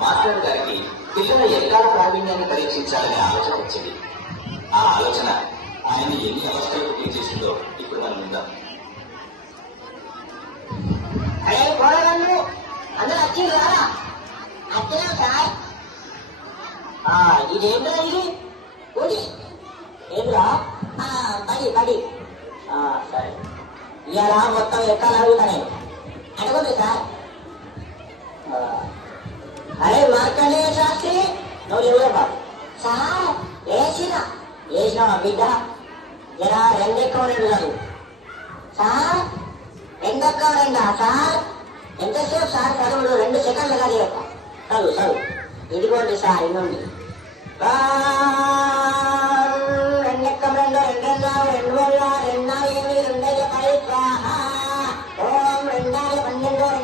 Master గారికి పిల్లల ఎక్కాల ప్రావీణ్యాన్ని పరీక్షించాలనే ఆలోచన వచ్చింది. ఆ ఆలోచన ఆయన ఎన్ని అవస్థలకు గురి చేసిందో ఇప్పుడు మనం ఉందాం. అరే కోడగండు అందరూ వచ్చింది రారా? వచ్చినా సార్. ఇదేంటో ఇది ఊడి ఏంద్రా? పడి సరే ఇవాళ మొత్తం ఎక్కాలి అడుగుతా నేను. అడగదు సార్. అరే మార్కండే శాస్త్రి నువ్వు ఎవరబ్బా? సార్ వేసినావా బిడ్డ? జరా రెండెక్కవలేడు కాదు సార్. రెండెక్కవలేందా సార్? ఎంతసేపు సార్ చదువుడు 2 సెకండ్లు కాదు. చదువు ఇదిగోండి సార్ ఇన్నండి. రెండెక్కం 2 2 2 2 2 2 10 ఓం 2012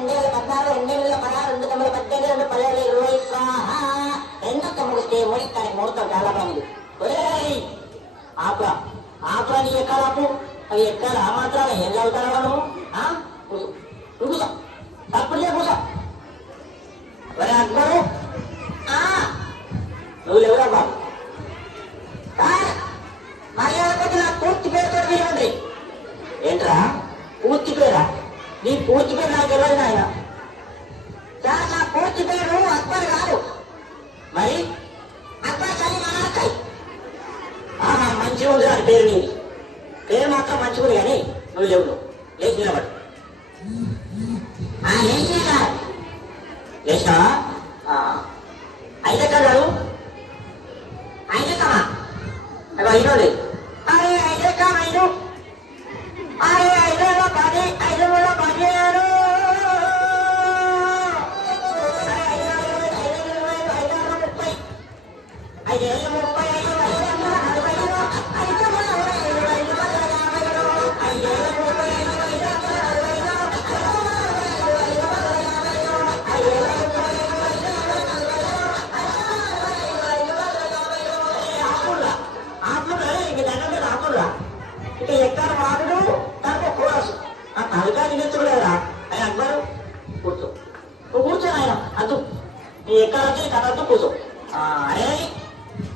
2014 2016 2018 2020 స్వాహ. రెండొక్క ముగిస్తే ముడిస్తానికి ముహూర్తం చాలా బాగుంది. ఆపురా నీ ఎక్కాలకు అవి ఎక్కాలి. ఆ మాత్రాలు ఏం చదువుతారా నువ్వు? కూసో తప్పులే కూసో. మరి అక్బరు నువ్వు ఎవరా బాబు? మర్యాదకు నా పూర్తి పేరుతో పిలవండి. ఏంట్రా పూర్తి పేరా? నీ పూర్తి పేరు నాకు తెలియదు ఆయన. సార్ నా పూర్తి పేరు అక్బర్ కాదు. మరి అక్బర్ సలీం అక్కయ్. మంచిగా ఉంది సార్ పేరు. నీది పేరు మాత్రం మంచిగా ఉంది కానీ నువ్వు లేవు. లేచి నిలబడు. లేచినా అయితే కాదు అయితే కమా అయినోడి. అరే అయితే కాదు. అరే 5 10 5 15 ఇక ఎక్కడ వాడు దాంట్లో కోరసు ఆ తలకాయ నిలెత్తుకోలేదా? ఆయన అక్బరు కూర్చో. నువ్వు కూర్చో ఆయన అద్దు. నీ ఎక్కడొచ్చి కథతో కూర్చో. అరే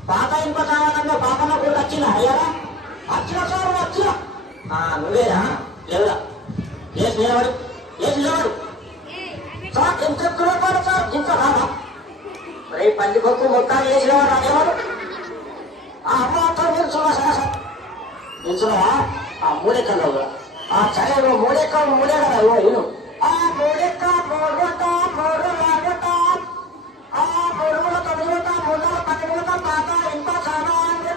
పాత ఇంకో సామానంగా పాపన్న కూడా వచ్చిందా? అయ్యారా వచ్చిన సార్ వచ్చిన నువ్వేరా? లేవురా. లేచి నిలబడు. సార్ ఎంత చెప్తున్నాడు సార్? ఇంత రాదా? మరి పందికొక్కు మొత్తాన్ని వేసినవాడు రాదేవాడు. అమ్మ నిల్చున్నా సార్ నిల్చున్నావా? మూడెక్కలు సరే నువ్వు మూడెక్కలు మూడే కదా ఇను. మూడెక్క 3 3 4 3 9 3 10 పాత ఇంకో సామాన్ 3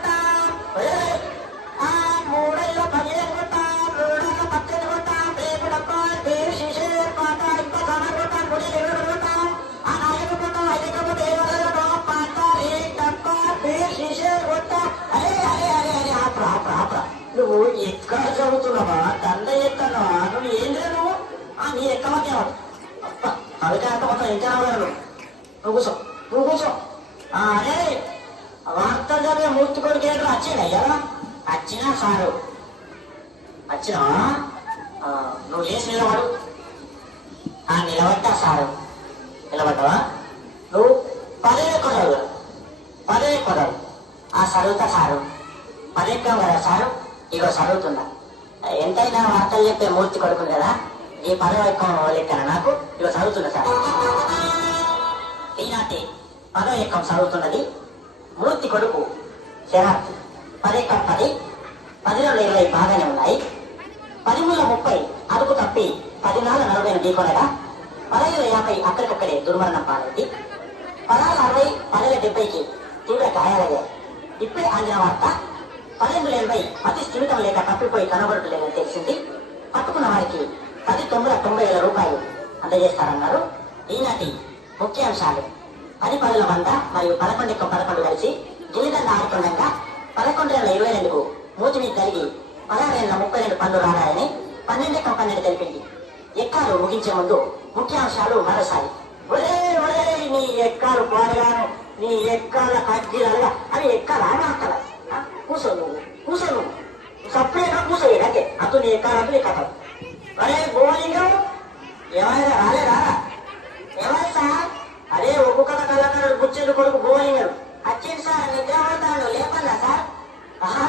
15 3 18 పేరు పేరు శిశే పాత ఇంకో సామాన్ 3 20 నువ్వు ఎక్కడ చదువుతున్నావా? దండ ఎక్కన్నావా? నువ్వు ఏం లేదు. నీ ఎక్కమకే అదికే అంత మొత్తం ఎంచాను. నువ్వు కూర్చో. అదే వార్త చదివే మూర్తి కొడుకు ఏంటో వచ్చిందయ్యా? వచ్చినా సారు వచ్చినా నువ్వు లేచి నిలబడు. నిలబడ్డా సారు. నిలబడ్డావా? నువ్వు 10 కొడవు 10 కొడవు. చదువుతా సారు. 10 ఎక్కాం కదా సారు. ఇగో చదువుతున్నా. ఎంతైనా వార్తలు చెప్పే మూర్తి కొడుకుని కదా. ఈ 10వ ఎక్కం లెక్కన నాకు ఇగో చదువుతున్నా సార్. ఈనాటి 10వ ఎక్కం చదువుతున్నది మూర్తి కొడుకు శరత్. 10 ఎక్కం 10 10లో 20 బాగానే ఉన్నాయి. 10 ముళ్ళ 30 అదుపు తప్పి 10 నాళ్ళ 40 ఢీకొనగా 15 50 అక్కడికక్కడే దుర్మరణం పాలైంది. 16 60 10 70కి తీవ్ర గాయాలయ్యాయి. ఇప్పుడే అందిన వార్త 12 80 అతి స్థిమితం లేక తప్పిపోయి కనబడలేదని తెలిసింది. పట్టుకున్న వారికి 10 90 రూపాయలు అందజేస్తారన్నారు. ఈనాటి ముఖ్యాంశాలు: 10 10ల 100 మరియు 11 11 కలిసి గిల్లిదండ ఆడుతుండగా 11 మూతి మీద జరిగి 16 32 పనులు రాడాయని 12 12 తెలిపింది. ఎక్కాలు ముగించే ముందు ముఖ్యాంశాలు మరోసారి. ఒరే నీ ఎక్కాలు పోరగాను, నీ ఎక్కాల కజ్జీలగా అవి ఎక్కాలా అక్కల కూర్చో. నువ్వు సపరేట్గా కూర్చోయేదంటే అతను నీ ఎక్కాలంటే నీ కథ. ఒరే గోలింగం ఏమైనా రాలేదా? ఏమైనా అదే ఒక్కొక్క కళాకారుడు బుచ్చెడు కొడుకు బోయినాడు వచ్చింది సార్ నిద్ర పడతాడు లేపన్నా సార్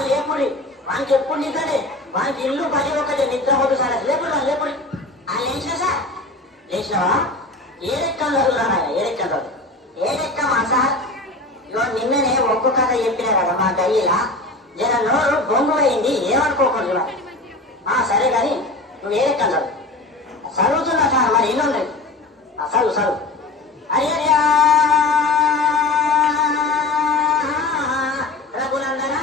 లేపుడి వానికి ఎప్పుడు నిద్రనే వానికి ఇల్లు పది ఒకటే నిద్ర పోదు సార్ లేపుడు లేపుడి లేచిన సార్ లేచినావా ఏడెక్కం చదువురా ఏడెక్కమా సార్ ఇవాళ నిన్ననే ఒక్క కథ చెప్పినా కదా మా గయ్యలా జర నోరు బొంగు అయింది ఏమనుకోకూడదు సరే కానీ నువ్వు ఏడెక్కం చదువుతున్నా సార్ మరి ఎన్ని ఉన్నాయి చదువు హరియా రఘునందన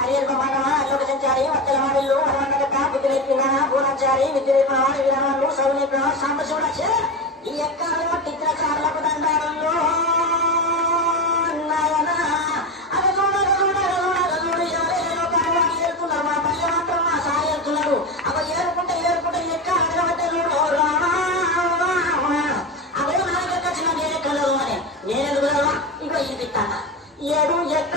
హరియర్ బ్రహ్మాండమా లోక సంచారి వత్తల వాడిల్లు హనుమంతగట్ట బుద్ధి నేర్పిన పూర్ణాచారి విద్య నేర్పిన వాడి విరామాలు సౌ నేర్పిన సాంబశివుడు ఈ ఎక్కడో చిత్రకారులకు దండాలలో నాయన అది చూడరు వెళ్తున్నారు మా పల్లె మాత్రం మా సాయి వెళ్తున్నారు అవి ఏరుకుంటే ఎక్క అడగబట్టారు అవే నాకెక్కొచ్చిన నేనే కలరు అని నేనే ఇంకో ఇనిపిస్తాను ఏడు ఎక్క